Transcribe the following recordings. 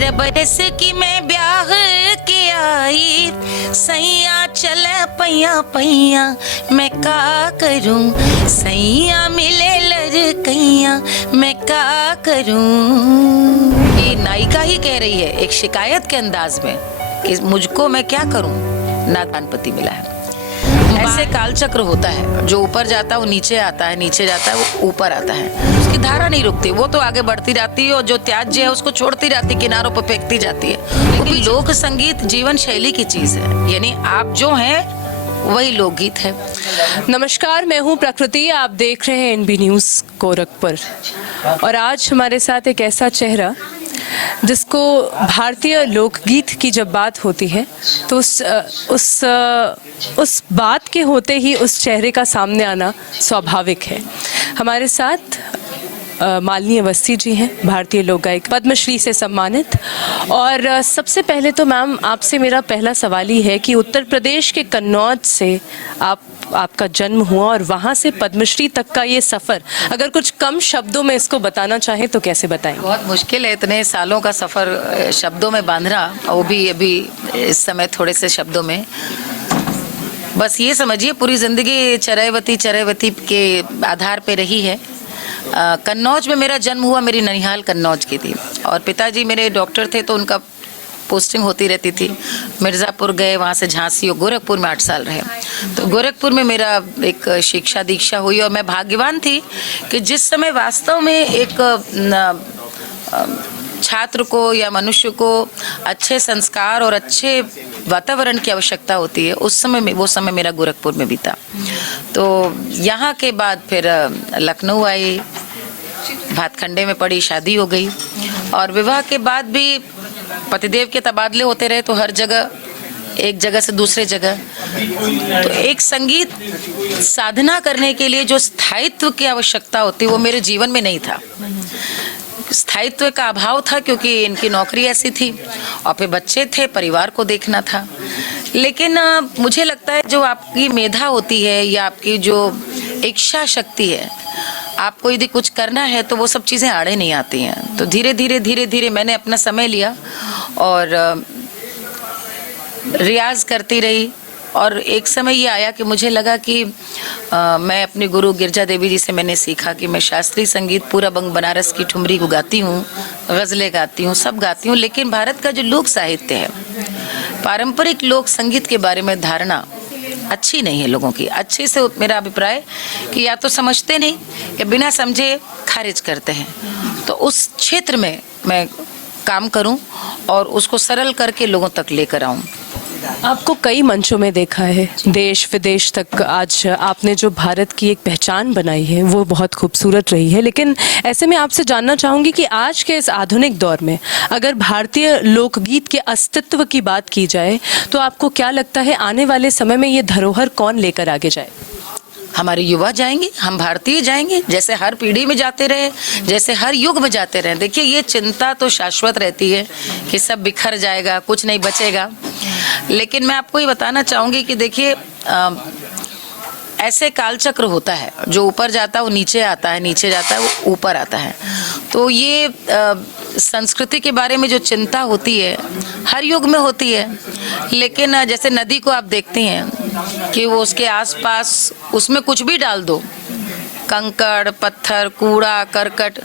तेरे बरस की मैं ब्याह के आई, सैया चल पैया पैया मैं का करूं, सैया मिले लड़कैया मैं का करूं। ये नायिका ही कह रही है एक शिकायत के अंदाज में कि मुझको मैं क्या करूं, नादान पति मिला है। ऐसे कालचक्र होता है, जो ऊपर जाता है वो नीचे आता है, नीचे जाता है वो ऊपर आता है, उसकी धारा नहीं रुकती, वो तो आगे बढ़ती जाती है और जो त्याज्य है उसको छोड़ती जाती, किनारों पर फेंकती जाती है। लेकिन लोक संगीत जीवन शैली की चीज है, यानी आप जो हैं वही लोकगीत है। नमस्कार, मैं हूं प्रकृति, आप देख रहे हैं एनबी न्यूज़ गोरखपुर। और आज हमारे साथ एक ऐसा चेहरा जिसको भारतीय लोकगीत की जब बात होती है तो उस बात के होते ही उस चेहरे का सामने आना स्वाभाविक है। हमारे साथ मालिनी अवस्थी जी हैं, भारतीय लोक गायक, पद्मश्री से सम्मानित। और सबसे पहले तो मैम आपसे मेरा पहला सवाल ही है कि उत्तर प्रदेश के कन्नौज से आपका जन्म हुआ और वहाँ से पद्मश्री तक का ये सफ़र, अगर कुछ कम शब्दों में इसको बताना चाहें तो कैसे बताएं? बहुत मुश्किल है इतने सालों का सफ़र शब्दों में बांधना, वो भी अभी इस समय थोड़े से शब्दों में। बस ये समझिए पूरी ज़िंदगी चरैवती के आधार पे रही है। कन्नौज में मेरा जन्म हुआ, मेरी ननिहाल कन्नौज की थी और पिताजी मेरे डॉक्टर थे तो उनका पोस्टिंग होती रहती थी। मिर्ज़ापुर गए, वहाँ से झांसी और गोरखपुर में 8 साल रहे। तो गोरखपुर में मेरा एक शिक्षा दीक्षा हुई और मैं भाग्यवान थी कि जिस समय वास्तव में एक छात्र को या मनुष्य को अच्छे संस्कार और अच्छे वातावरण की आवश्यकता होती है, उस समय वो समय मेरा गोरखपुर में बीता। तो यहाँ के बाद फिर लखनऊ आई, भातखंडे में पड़ी, शादी हो गई और विवाह के बाद भी पतिदेव के तबादले होते रहे, तो हर जगह एक जगह से दूसरे जगह। तो एक संगीत साधना करने के लिए जो स्थायित्व की आवश्यकता होती है वो मेरे जीवन में नहीं था। स्थायित्व का अभाव था क्योंकि इनकी नौकरी ऐसी थी और फिर बच्चे थे, परिवार को देखना था। लेकिन मुझे लगता है जो आपकी मेधा होती है या आपकी जो इच्छा शक्ति है, आपको यदि कुछ करना है तो वो सब चीज़ें आड़े नहीं आती हैं। तो धीरे धीरे मैंने अपना समय लिया और रियाज करती रही और एक समय ये आया कि मुझे लगा कि मैं अपने गुरु गिरजा देवी जी से मैंने सीखा कि मैं शास्त्रीय संगीत पूरा बंग बनारस की ठुमरी को गाती हूँ, गज़लें गाती हूँ, सब गाती हूँ, लेकिन भारत का जो लोक साहित्य है, पारंपरिक लोक संगीत के बारे में धारणा अच्छी नहीं है लोगों की। अच्छे से मेरा अभिप्राय कि या तो समझते नहीं या बिना समझे खारिज करते हैं। तो उस क्षेत्र में मैं काम करूं और उसको सरल करके लोगों तक लेकर आऊं। आपको कई मंचों में देखा है, देश विदेश तक। आज आपने जो भारत की एक पहचान बनाई है वो बहुत खूबसूरत रही है। लेकिन ऐसे में आपसे जानना चाहूँगी कि आज के इस आधुनिक दौर में अगर भारतीय लोकगीत के अस्तित्व की बात की जाए तो आपको क्या लगता है आने वाले समय में ये धरोहर कौन लेकर आगे जाए? हमारे युवा जाएंगे, हम भारतीय जाएंगे, जैसे हर पीढ़ी में जाते रहे, जैसे हर युग में जाते रहे। देखिए ये चिंता तो शाश्वत रहती है कि सब बिखर जाएगा, कुछ नहीं बचेगा। लेकिन मैं आपको ये बताना चाहूँगी कि देखिए ऐसे कालचक्र होता है, जो ऊपर जाता है वो नीचे आता है, नीचे जाता है वो ऊपर आता है। तो ये संस्कृति के बारे में जो चिंता होती है हर युग में होती है। लेकिन जैसे नदी को आप देखते हैं कि वो उसके आसपास उसमें कुछ भी डाल दो, कंकड़ पत्थर कूड़ा करकट,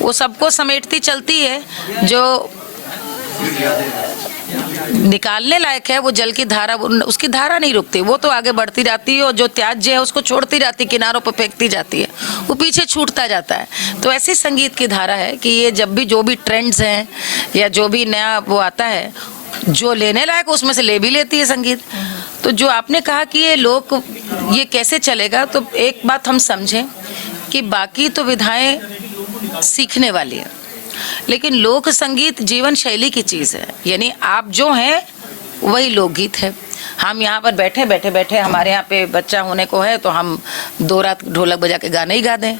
वो सबको समेटती चलती है। जो निकालने लायक है वो जल की धारा, उसकी धारा नहीं रुकती, वो तो आगे बढ़ती जाती है और जो त्याज्य है उसको छोड़ती जाती, किनारों पर फेंकती जाती है, वो पीछे छूटता जाता है। तो ऐसी संगीत की धारा है कि ये जब भी जो भी ट्रेंड्स हैं या जो भी नया वो आता है, जो लेने लायक उसमें से ले भी लेती है संगीत। तो जो आपने कहा कि ये कैसे चलेगा, तो एक बात हम समझें कि बाकी तो विधाएं सीखने वाली है, लेकिन लोक संगीत जीवन शैली की चीज़ है, यानी आप जो हैं वही लोकगीत है। हम यहाँ पर बैठे हमारे यहाँ पे बच्चा होने को है तो हम 2 रात ढोलक बजा के गाने ही गा दें।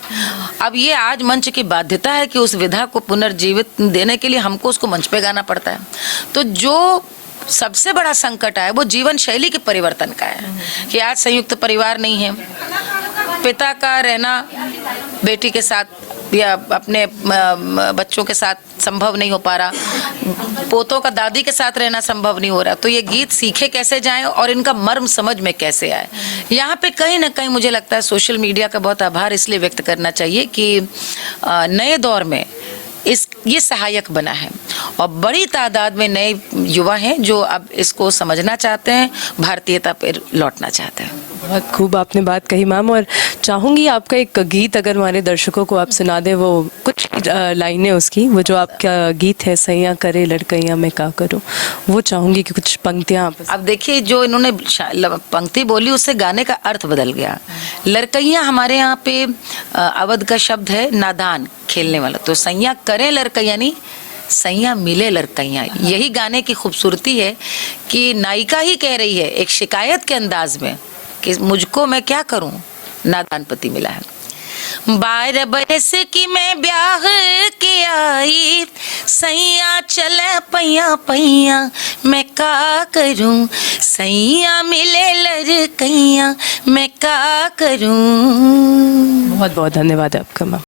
अब ये आज मंच की बाध्यता है कि उस विधा को पुनर्जीवित देने के लिए हमको उसको मंच पे गाना पड़ता है। तो जो सबसे बड़ा संकट है वो जीवन शैली के परिवर्तन का है कि आज संयुक्त परिवार नहीं है, पिता का रहना बेटी के साथ या अपने बच्चों के साथ संभव नहीं हो पा रहा, पोतों का दादी के साथ रहना संभव नहीं हो रहा, तो ये गीत सीखे कैसे जाएं और इनका मर्म समझ में कैसे आए। यहाँ पे कहीं ना कहीं मुझे लगता है सोशल मीडिया का बहुत आभार इसलिए व्यक्त करना चाहिए कि नए दौर में ये सहायक बना है और बड़ी तादाद में नए युवा हैं जो अब इसको समझना चाहते हैं, भारतीयता पर लौटना चाहते हैं। बहुत खूब आपने बात कही मैम, और चाहूँगी आपका एक गीत अगर हमारे दर्शकों को आप सुना दें, वो कुछ लाइनें उसकी, वो जो आपका गीत है सैया करे लड़कैया मैं का करूँ, वो चाहूँगी कि कुछ पंक्तियाँ आप। अब देखिए जो इन्होंने पंक्ति बोली उससे गाने का अर्थ बदल गया। लड़कैया हमारे यहाँ पे अवध का शब्द है नादान, खेलने वाला, तो सैया करे लड़कैया नहीं, सैया मिले लड़कैया। यही गाने की खूबसूरती है कि नायिका ही कह रही है एक शिकायत के अंदाज में कि मुझको मैं क्या करूं, नादान पति मिला है। 12 बरस की मैं ब्याह के आई, सैया चले पैया पैया मैं का करूं, सैया मिले लड़कैया मैं का करूं। बहुत बहुत धन्यवाद आपका मैम।